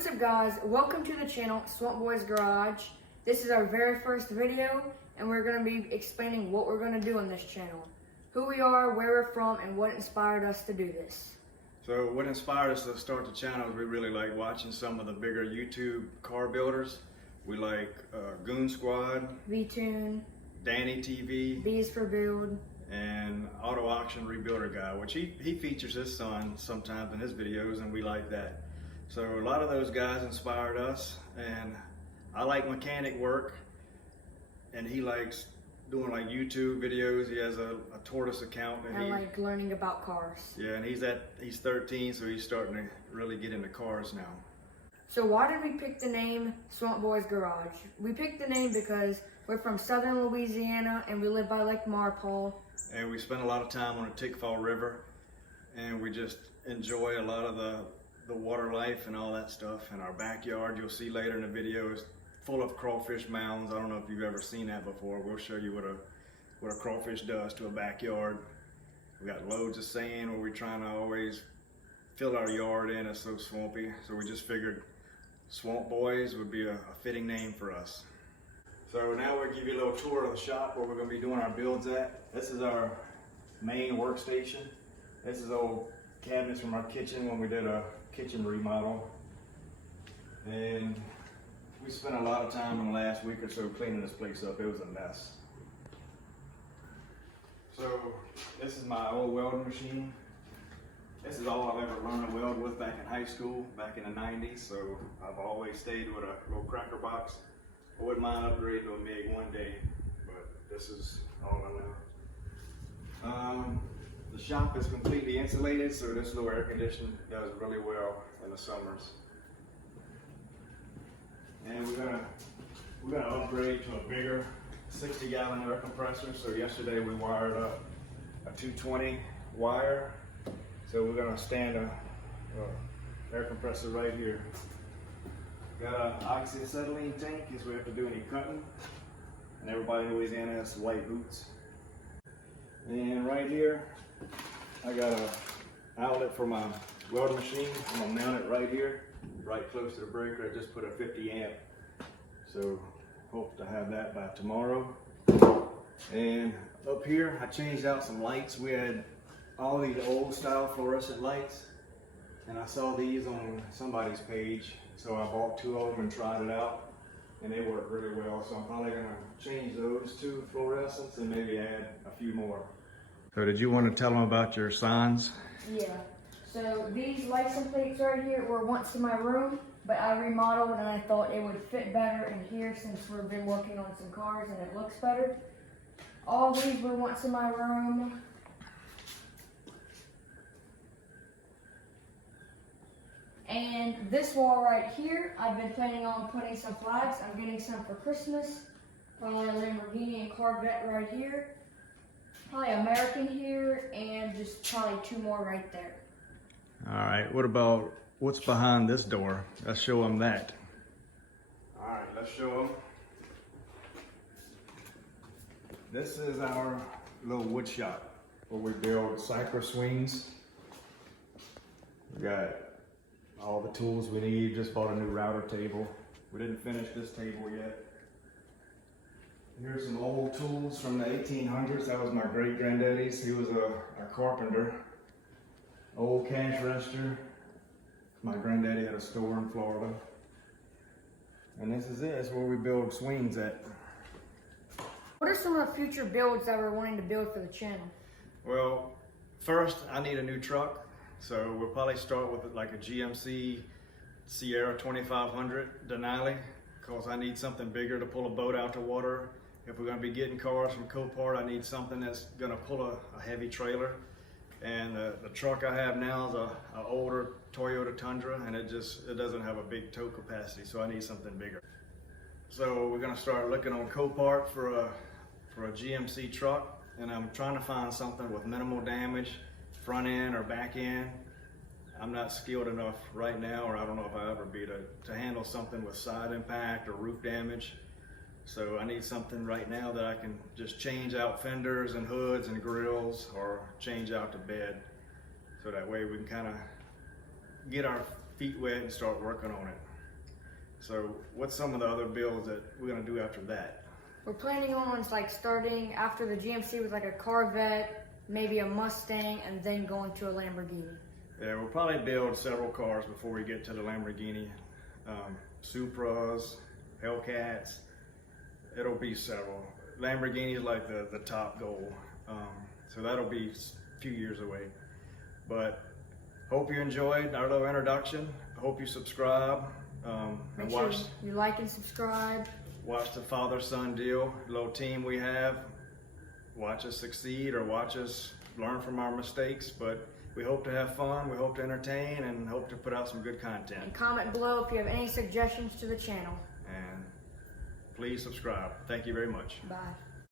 What's up guys, welcome to the channel Swamp Boys Garage. This is our very first video and we're going to be explaining what we're going to do on this channel. Who we are, where we're from, and what inspired us to do this. So what inspired us to start the channel is we really like watching some of the bigger YouTube car builders. We like Goonzquad, V-Tune, Danny TV, B's for Build, and Auto Auction Rebuilder Guy, which he features his son sometimes in his videos, and we like that. So a lot of those guys inspired us, and I like mechanic work, and he likes doing like YouTube videos. He has a tortoise account, and I like learning about cars. Yeah, and he's 13, so he's starting to really get into cars now. So why did we pick the name Swamp Boys Garage? We picked the name because we're from southern Louisiana and we live by Lake Marpole. And we spend a lot of time on the Tickfall River, and we just enjoy a lot of the water life and all that stuff. In our backyard, you'll see later in the video, is full of crawfish mounds. I don't know if you've ever seen that before. We'll show you what a crawfish does to a backyard. We got loads of sand where we're trying to always fill our yard in. It's so swampy. So we just figured Swamp Boys would be a fitting name for us. So now we'll give you a little tour of the shop where we're going to be doing our builds at. This is our main workstation. This is old cabinets from our kitchen when we did a kitchen remodel. And we spent a lot of time in the last week or so cleaning this place up. It was a mess. So this is my old welding machine. This is all I've ever learned to weld with back in high school, back in the 90s. So I've always stayed with a little cracker box. I wouldn't mind upgrading to a MIG one day, but this is all I know. The shop is completely insulated, so this little air conditioning does really well in the summers. And we're gonna upgrade to a bigger 60-gallon air compressor. So yesterday we wired up a 220 wire. So we're gonna stand a air compressor right here. Got an oxyacetylene tank in case we have to do any cutting. And everybody in Louisiana has white boots. And right here, I got an outlet for my welding machine. I'm gonna mount it right here, right close to the breaker. I just put a 50 amp. So hope to have that by tomorrow. And up here, I changed out some lights. We had all these old style fluorescent lights, and I saw these on somebody's page. So I bought 2 of them and tried it out, and they work really well. So I'm probably gonna change those to fluorescents and maybe add a few more. So did you want to tell them about your signs? Yeah, so these license plates right here were once in my room, but I remodeled and I thought it would fit better in here since we've been working on some cars and it looks better. All these were once in my room. And this wall right here, I've been planning on putting some flags. I'm getting some for Christmas. Probably a Lamborghini and Corvette right here. Probably American here, and just probably 2 more right there. All right, what about what's behind this door? Let's show them that. All right, let's show them. This is our little wood shop where we build cypress swings. We got all the tools we need. Just bought a new router table. We didn't finish this table yet. Here's some old tools from the 1800s. That was my great granddaddy's. He was a carpenter. Old cash register. My granddaddy had a store in Florida. And this is it. It's where we build swings at. What are some of the future builds that we're wanting to build for the channel? Well, first I need a new truck. So we'll probably start with like a GMC Sierra 2500 Denali, because I need something bigger to pull a boat out to water. If we're going to be getting cars from Copart, I need something that's going to pull a heavy trailer. And the truck I have now is an older Toyota Tundra, and it doesn't have a big tow capacity, so I need something bigger. So we're going to start looking on Copart for a GMC truck, and I'm trying to find something with minimal damage, front end or back end. I'm not skilled enough right now, or I don't know if I'll ever be, to handle something with side impact or roof damage. So I need something right now that I can just change out fenders and hoods and grills, or change out the bed. So that way we can kind of get our feet wet and start working on it. So what's some of the other builds that we're gonna do after that? We're planning on like starting after the GMC with like a Corvette, maybe a Mustang, and then going to a Lamborghini. Yeah, we'll probably build several cars before we get to the Lamborghini. Supras, Hellcats, it'll be several. Lamborghini's like the top goal. So that'll be a few years away. But hope you enjoyed our little introduction. I hope you subscribe. And Make sure you like and subscribe. Watch the father-son deal, little team we have. Watch us succeed or watch us learn from our mistakes. But we hope to have fun, we hope to entertain, and hope to put out some good content. And comment below if you have any suggestions to the channel. And please subscribe. Thank you very much. Bye.